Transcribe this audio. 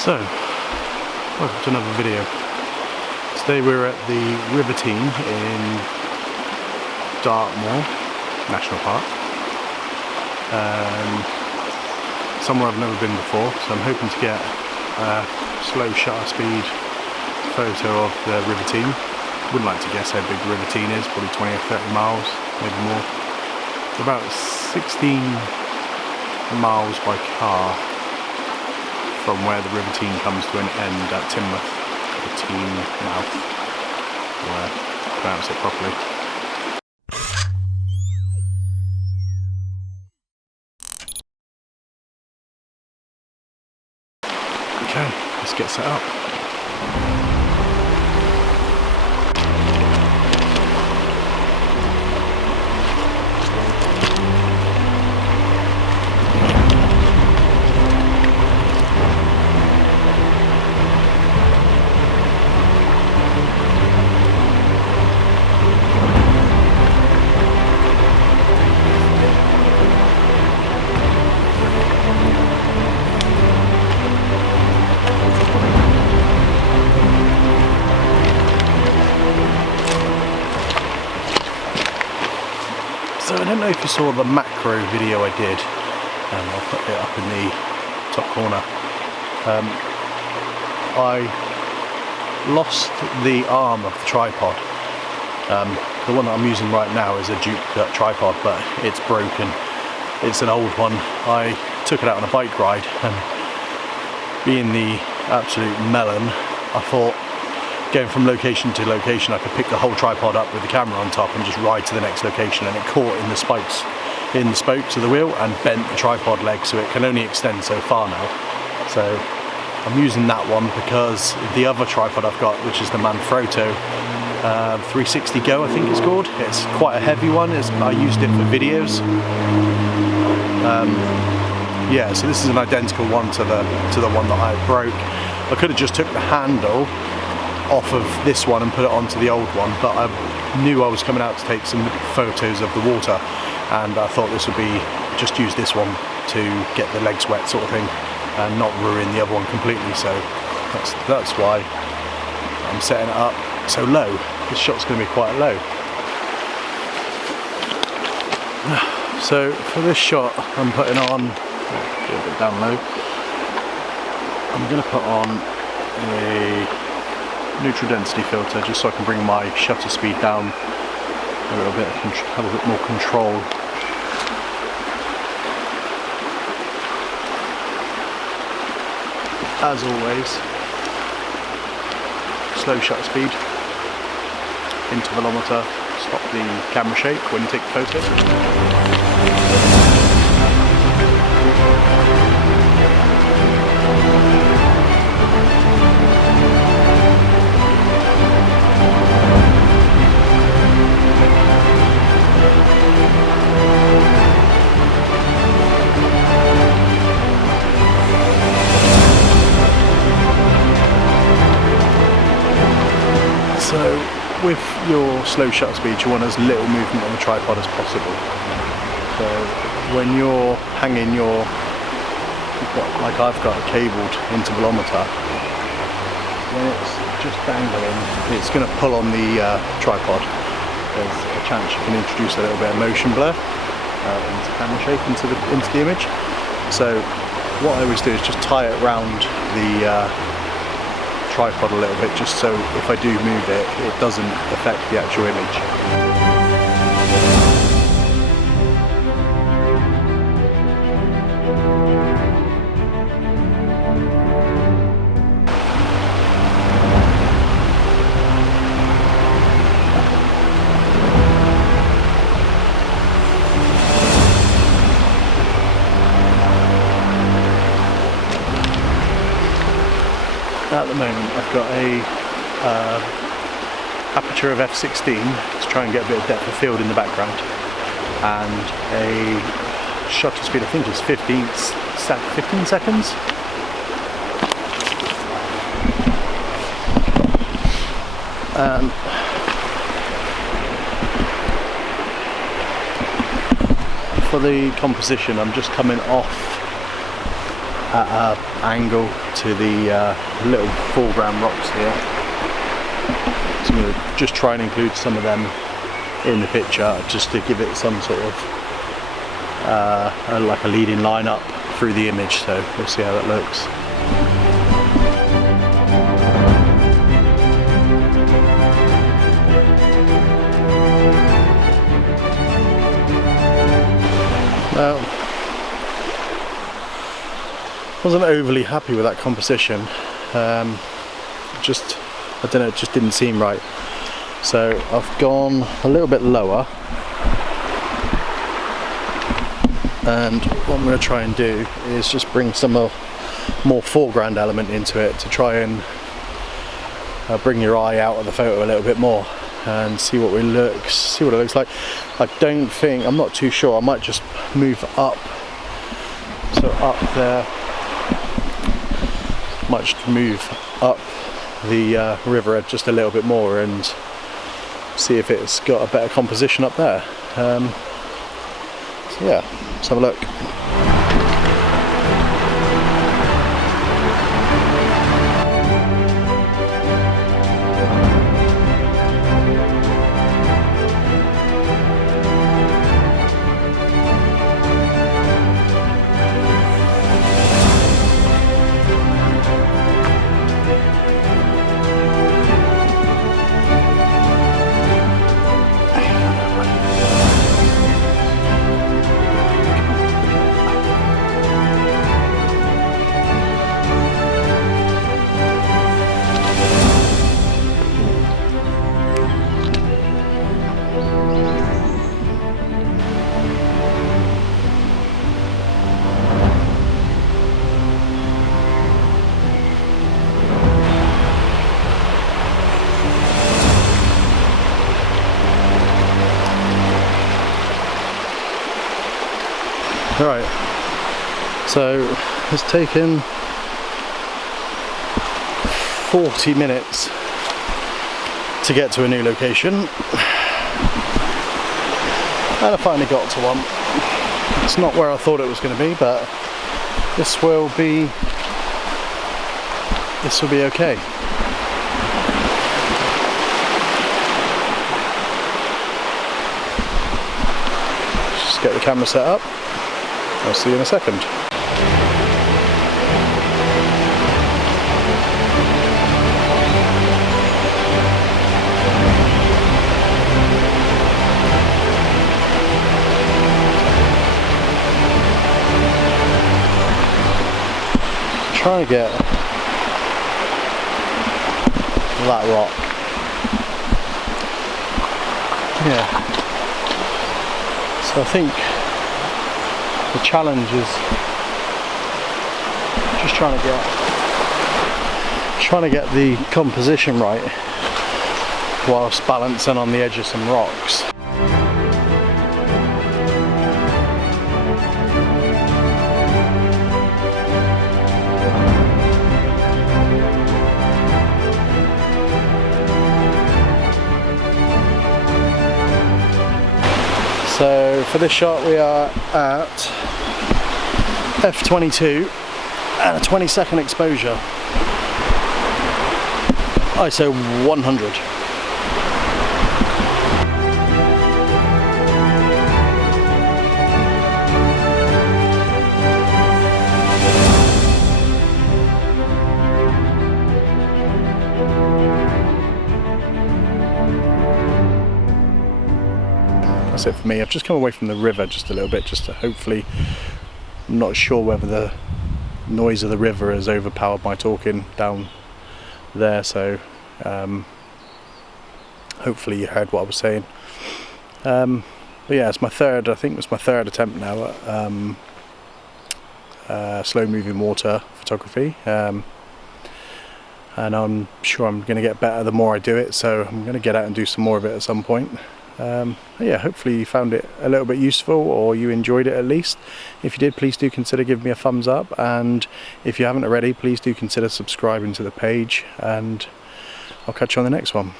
So, welcome to another video. Today we're at the Rivertine in Dartmoor National Park. Somewhere I've never been before, so I'm hoping to get a slow shutter speed photo of the Rivertine. Wouldn't like to guess how big the Rivertine is, probably 20 or 30 miles, maybe more. About 16 miles by car from where the Rivertine comes to an end at Teignmouth, or Teignmouth, or pronounce it properly. Okay, let's get set up. So I don't know if you saw the macro video I did, I'll put it up in the top corner. I lost the arm of the tripod. The one that I'm using right now is a Duke tripod, but it's broken. It's an old one. I took it out on a bike ride, and being the absolute melon, I thought going from location to location I could pick the whole tripod up with the camera on top and just ride to the next location, and it caught in the spokes of the wheel and bent the tripod leg, so it can only extend so far now. So I'm using that one because the other tripod I've got, which is the Manfrotto 360 Go I think it's called, it's quite a heavy one. I used it for videos. Yeah, so this is an identical one to the one that I broke. I could have just took the handle off of this one and put it onto the old one, but I knew I was coming out to take some photos of the water, and I thought this would be, just use this one to get the legs wet sort of thing and not ruin the other one completely. So that's why I'm setting it up so low. This shot's going to be quite low. So for this shot I'm putting on, get a bit down low, I'm going to put on a neutral density filter just so I can bring my shutter speed down a little bit, have a bit more control. As always, slow shutter speed, intervalometer, stop the camera shake when you take the photo. So with your slow shutter speed, you want as little movement on the tripod as possible. So when you're hanging like I've got a cabled intervalometer, when it's just dangling, it's going to pull on the tripod. There's a chance you can introduce a little bit of motion blur into camera shake, into the image. So what I always do is just tie it around the tripod a little bit, just so if I do move it, it doesn't affect the actual image. At the moment I've got a aperture of f16 to try and get a bit of depth of field in the background, and a shutter speed I think is 15 seconds. For the composition, I'm just coming off at an angle to the little foreground rocks here. So I'm going to just try and include some of them in the picture, just to give it some sort of like a leading line up through the image, so we'll see how that looks. Well, wasn't overly happy with that composition. Just, I don't know, it just didn't seem right. So I've gone a little bit lower, and what I'm going to try and do is just bring some more foreground element into it to try and bring your eye out of the photo a little bit more and see what it looks like. I'm not too sure, I might just move up, so up there, might just move up the river edge just a little bit more and see if it's got a better composition up there. So yeah, let's have a look. Right, so it's taken 40 minutes to get to a new location, and I finally got to one. It's not where I thought it was going to be, but this will be okay. Just get the camera set up. I'll see you in a second. Trying to get that rock. Yeah. So I think the challenge is just trying to get the composition right whilst balancing on the edge of some rocks. So for this shot we are at f/22 and a 20-second exposure, ISO 100. That's it for me. I've just come away from the river just a little bit, just to hopefully, I'm not sure whether the noise of the river has overpowered my talking down there, so hopefully you heard what I was saying. But yeah, it's my third attempt now at slow moving water photography, and I'm sure I'm going to get better the more I do it, so I'm going to get out and do some more of it at some point. Yeah, hopefully you found it a little bit useful, or you enjoyed it at least. If you did, please do consider giving me a thumbs up, and if you haven't already, please do consider subscribing to the page, and I'll catch you on the next one.